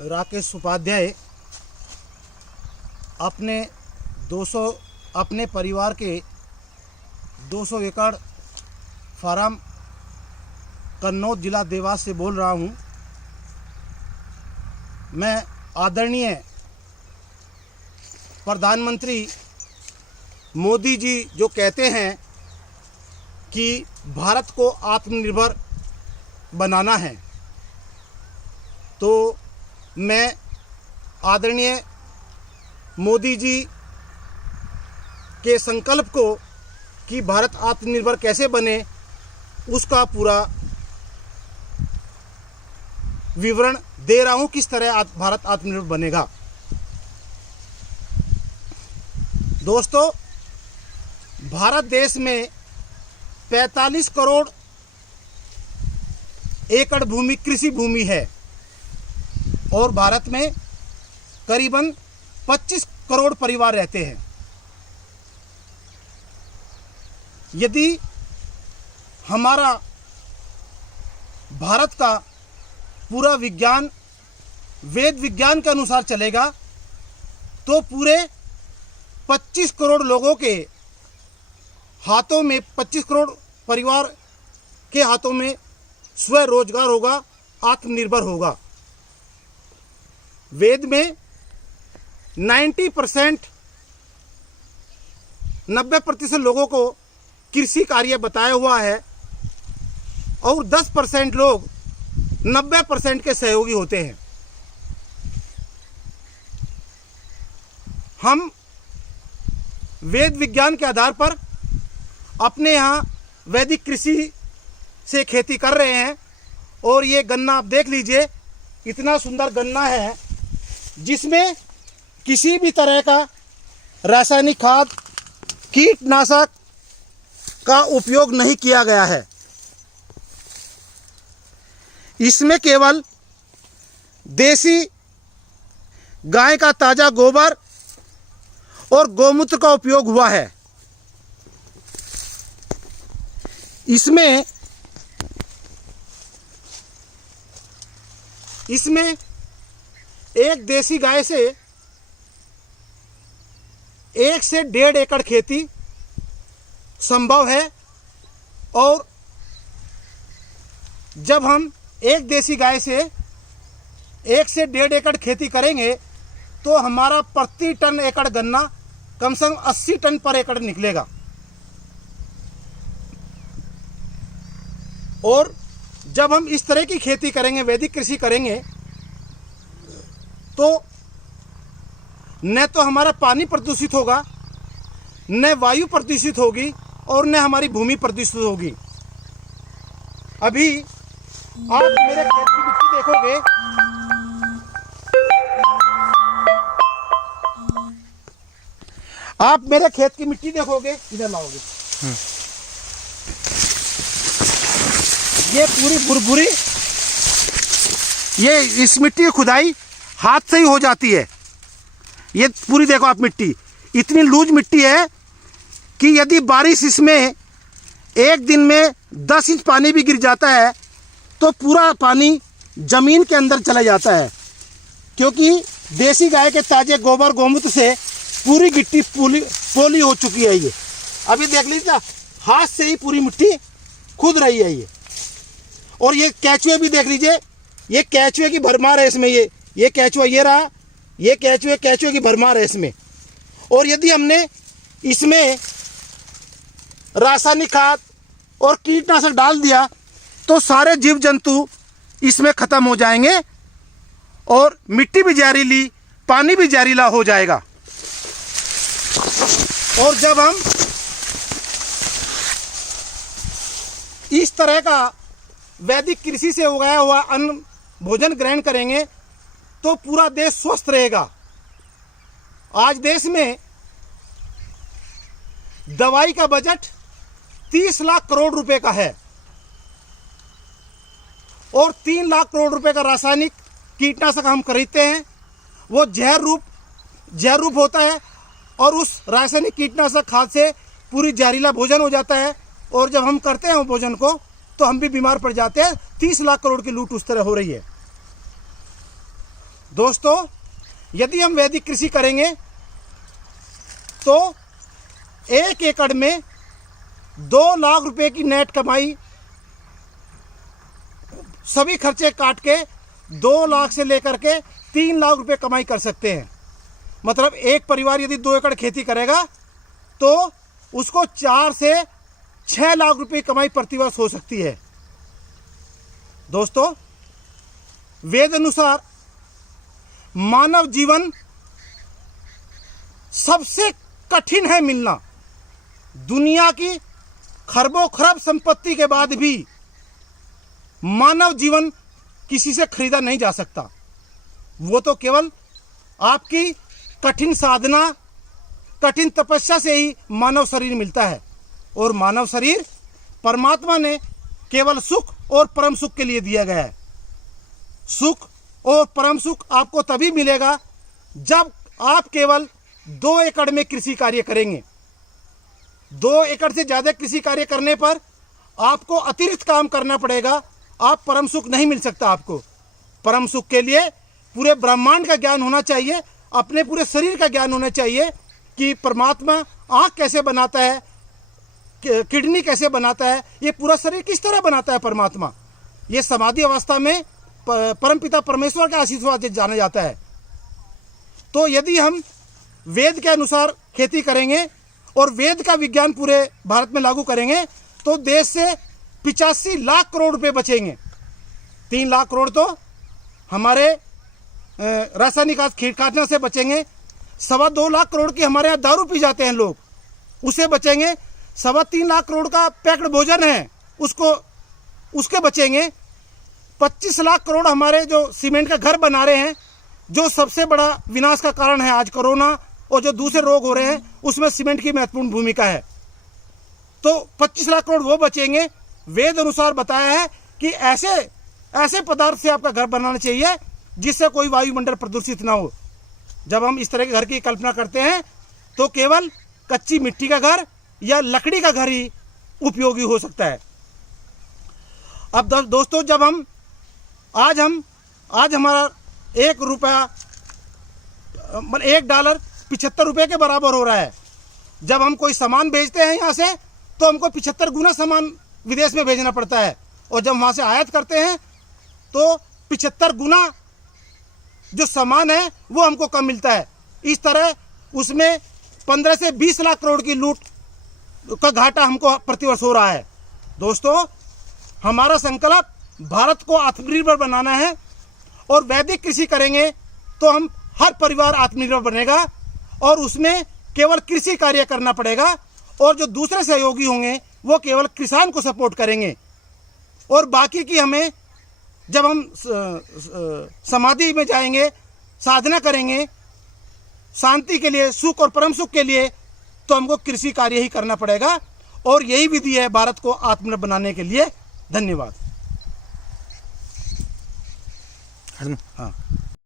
राकेश उपाध्याय अपने परिवार के 200 एकड़ फार्म कन्नौज जिला देवास से बोल रहा हूँ। मैं आदरणीय प्रधानमंत्री मोदी जी जो कहते हैं कि भारत को आत्मनिर्भर बनाना है, तो मैं आदरणीय मोदी जी के संकल्प को कि भारत आत्मनिर्भर कैसे बने उसका पूरा विवरण दे रहा हूं, किस तरह भारत आत्मनिर्भर बनेगा। दोस्तों, भारत देश में 45 करोड़ एकड़ भूमि कृषि भूमि है और भारत में करीबन 25 करोड़ परिवार रहते हैं। यदि हमारा भारत का पूरा विज्ञान वेद विज्ञान के अनुसार चलेगा तो पूरे 25 करोड़ लोगों के हाथों में, 25 करोड़ परिवार के हाथों में स्वरोजगार होगा, आत्मनिर्भर होगा। वेद में 90% लोगों को कृषि कार्य बताया हुआ है और 10% लोग 90% के सहयोगी होते हैं। हम वेद विज्ञान के आधार पर अपने यहाँ वैदिक कृषि से खेती कर रहे हैं और ये गन्ना आप देख लीजिए, इतना सुंदर गन्ना है जिसमें किसी भी तरह का रासायनिक खाद, कीटनाशक का उपयोग नहीं किया गया है। इसमें केवल देसी गाय का ताजा गोबर और गौमूत्र का उपयोग हुआ है। इसमें एक देसी गाय से 1 से 1.5 एकड़ खेती संभव है और जब हम एक देसी गाय से 1 से 1.5 एकड़ खेती करेंगे तो हमारा प्रति टन एकड़ गन्ना कम से कम 80 टन पर एकड़ निकलेगा। और जब हम इस तरह की खेती करेंगे, वैदिक कृषि करेंगे, तो न तो हमारा पानी प्रदूषित होगा, न वायु प्रदूषित होगी और न हमारी भूमि प्रदूषित होगी। अभी आप मेरे खेत की मिट्टी देखोगे, आप मेरे खेत की मिट्टी देखोगे, इधर लाओगे, ये पूरी भुरभुरी, ये इस मिट्टी की खुदाई हाथ से ही हो जाती है। ये पूरी देखो आप मिट्टी, इतनी लूज मिट्टी है कि यदि बारिश इसमें एक दिन में 10 इंच पानी भी गिर जाता है तो पूरा पानी जमीन के अंदर चला जाता है, क्योंकि देसी गाय के ताजे गोबर गौमूत्र से पूरी गिट्टी पोली हो चुकी है। ये अभी देख लीजिए, हाथ से ही पूरी मिट्टी खुद रही है ये। और ये कैचुए भी देख लीजिए, ये कैचुए की भरमार है इसमें। ये कैचुआ, ये रहा, ये कैचुए की भरमार है इसमें। और यदि हमने इसमें रासायनिक खाद और कीटनाशक डाल दिया तो सारे जीव जंतु इसमें खत्म हो जाएंगे और मिट्टी भी जहरीली, पानी भी जहरीला हो जाएगा। और जब हम इस तरह का वैदिक कृषि से उगाया हुआ अन्न भोजन ग्रहण करेंगे तो पूरा देश स्वस्थ रहेगा। आज देश में दवाई का बजट 30 लाख करोड़ रुपए का है और 3 लाख करोड़ रुपए का रासायनिक कीटनाशक हम खरीदते हैं। वो जहर रूप होता है और उस रासायनिक कीटनाशक खाद से पूरी जहरीला भोजन हो जाता है और जब हम करते हैं वो भोजन को तो हम भी बीमार पड़ जाते हैं। 30 लाख करोड़ की लूट उस तरह हो रही है। दोस्तों, यदि हम वैदिक कृषि करेंगे तो 1 एकड़ में 2 लाख रुपए की नेट कमाई, सभी खर्चे काट के 2 लाख से लेकर के 3 लाख रुपए कमाई कर सकते हैं। मतलब एक परिवार यदि 2 एकड़ खेती करेगा तो उसको 4 से 6 लाख रुपए की कमाई प्रतिवर्ष हो सकती है। दोस्तों, वेद अनुसार मानव जीवन सबसे कठिन है मिलना। दुनिया की खरबों खरब संपत्ति के बाद भी मानव जीवन किसी से खरीदा नहीं जा सकता। वो तो केवल आपकी कठिन साधना, कठिन तपस्या से ही मानव शरीर मिलता है। और मानव शरीर परमात्मा ने केवल सुख और परम सुख के लिए दिया गया है। सुख और परम सुख आपको तभी मिलेगा जब आप केवल 2 एकड़ में कृषि कार्य करेंगे। 2 एकड़ से ज़्यादा कृषि कार्य करने पर आपको अतिरिक्त काम करना पड़ेगा। आप परम सुख नहीं मिल सकता। आपको परम सुख के लिए पूरे ब्रह्मांड का ज्ञान होना चाहिए, अपने पूरे शरीर का ज्ञान होना चाहिए कि परमात्मा आँख कैसे बनाता है, किडनी कैसे बनाता है, ये पूरा शरीर किस तरह बनाता है परमात्मा। ये समाधि अवस्था में परमपिता परमेश्वर के आशीर्वाद से जाना जाता है। तो यदि हम वेद के अनुसार खेती करेंगे और वेद का विज्ञान पूरे भारत में लागू करेंगे तो देश से 85 लाख करोड़ रुपए बचेंगे। 3 लाख करोड़ तो हमारे रासायनिक कीटनाशक से बचेंगे। 2.25 लाख करोड़ की हमारे यहाँ दारू पी जाते हैं लोग, उसे बचेंगे। 3.25 लाख करोड़ का पैक्ड भोजन है, उसके बचेंगे। 25 लाख करोड़ हमारे जो सीमेंट का घर बना रहे हैं, जो सबसे बड़ा विनाश का कारण है आज कोरोना और जो दूसरे रोग हो रहे हैं, उसमें सीमेंट की महत्वपूर्ण भूमिका है। तो 25 लाख करोड़ वो बचेंगे। वेद अनुसार बताया है कि ऐसे पदार्थ से आपका घर बनाना चाहिए जिससे कोई वायुमंडल प्रदूषित ना हो। जब हम इस तरह के घर की कल्पना करते हैं तो केवल कच्ची मिट्टी का घर या लकड़ी का घर ही उपयोगी हो सकता है। अब दोस्तों, जब हम आज हमारा $1 75 रुपये के बराबर हो रहा है। जब हम कोई सामान बेचते हैं यहाँ से तो हमको 75 गुना सामान विदेश में भेजना पड़ता है, और जब वहाँ से आयात करते हैं तो 75 गुना जो सामान है वो हमको कम मिलता है। इस तरह उसमें 15 से 20 लाख करोड़ की लूट का घाटा हमको प्रतिवर्ष हो रहा है। दोस्तों, हमारा संकल्प भारत को आत्मनिर्भर बनाना है, और वैदिक कृषि करेंगे तो हम हर परिवार आत्मनिर्भर बनेगा, और उसमें केवल कृषि कार्य करना पड़ेगा, और जो दूसरे सहयोगी होंगे वो केवल किसान को सपोर्ट करेंगे। और बाकी की हमें, जब हम समाधि में जाएंगे, साधना करेंगे शांति के लिए, सुख और परम सुख के लिए, तो हमको कृषि कार्य ही करना पड़ेगा। और यही विधि है भारत को आत्मनिर्भर बनाने के लिए। धन्यवाद। हाँ।